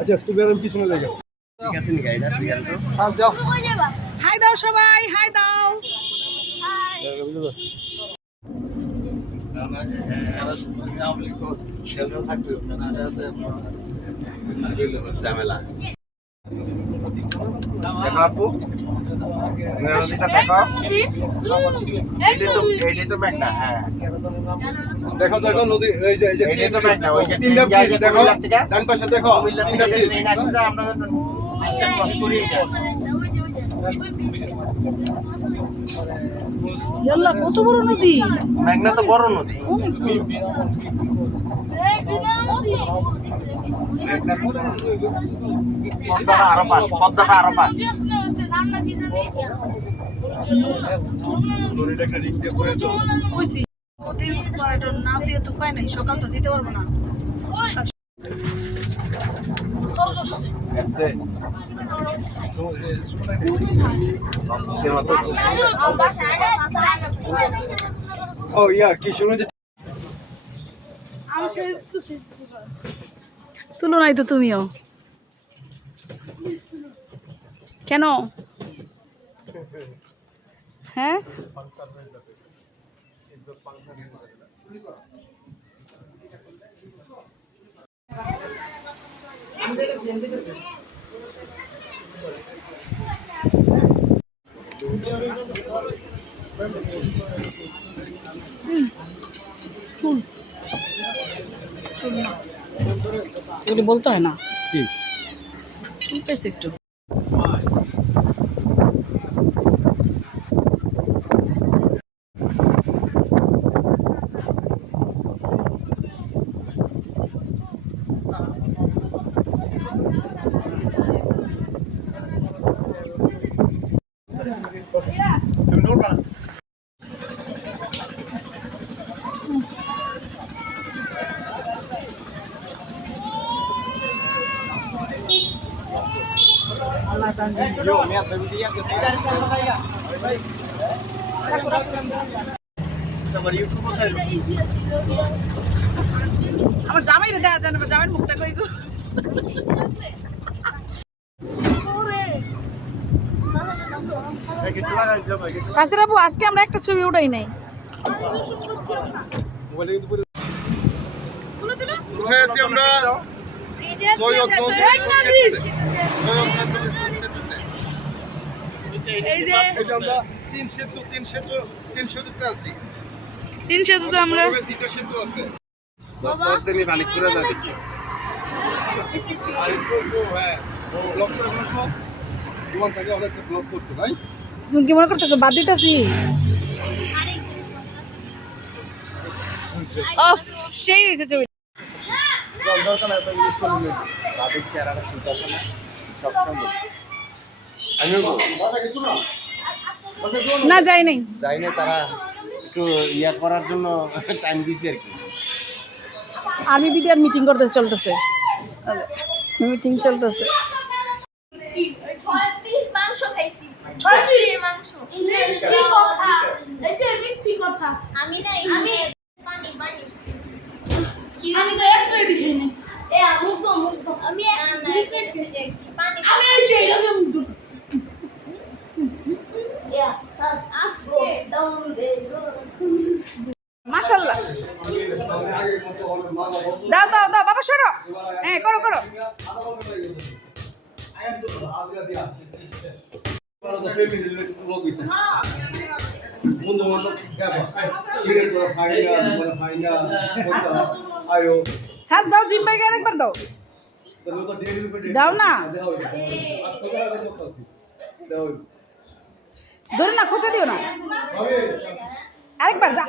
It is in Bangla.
আচ্ছা তুমি আর পিছনে লেগে ঠিক আছে নি গাইডা ঠিক আছে তো যাও হাই দাও সবাই হাই দাও ঝামেলা দেখো দেখো নদী এই যে তিনটা ব্রিজ দেখো ডান পাশে দেখো তিনটা ব্রিজ ইয়াল্লা কত বড় নদী মেঘনা তো বড় নদী পদ্মাটা আরো পাশ দড়িটা একটা রিং দিয়ে করে চল কইছি ওতে পরাটা না দিয়ে তো পাই নাই সকাল তো দিতে পারবো না ও ইয়া কি শুনে যে তুলো নাই তো তুমিও কেন হ্যাঁ চুল চুল না এগুলি বলতে হয় না কি চুল পেয়েছে একটু আমার জামাই দেওয়া যায় না জামাইয়ের মুখটা কই গো শাশুড়ি আপু আজকে আমরা একটা ছবি উঠাই নাই আমরা এই যে তিন সেতুতে আছি তিন সেতুতে আমরা তিনটা সেতু আছে তুমি কি মনে করতেছো বাদ দিতেছি অফ সেই হয়েছে ছবি না যাই নাই যাই না তারা একটু ইয়া করার জন্য টাইম দিছে আর কি আর্মি বিটিআর মিটিং চলতেছে মিটিং চলতেছে মাংস খাইছি মাংস আমি না পানি পানি আমি তো এক সাইড খাই না এ আমুক তো আমি পানি আমি এই চাইলা দে মুখ তো ইয়া আজকে ডাউন দে মাশাআল্লাহ দাও দাও দাও বাবা সরো হ্যাঁ করো করো শ্বাস দাও জিম ভাইকে আরেকবার দাও দাও না ধরে না খোঁচা দিও না আরেকবার যা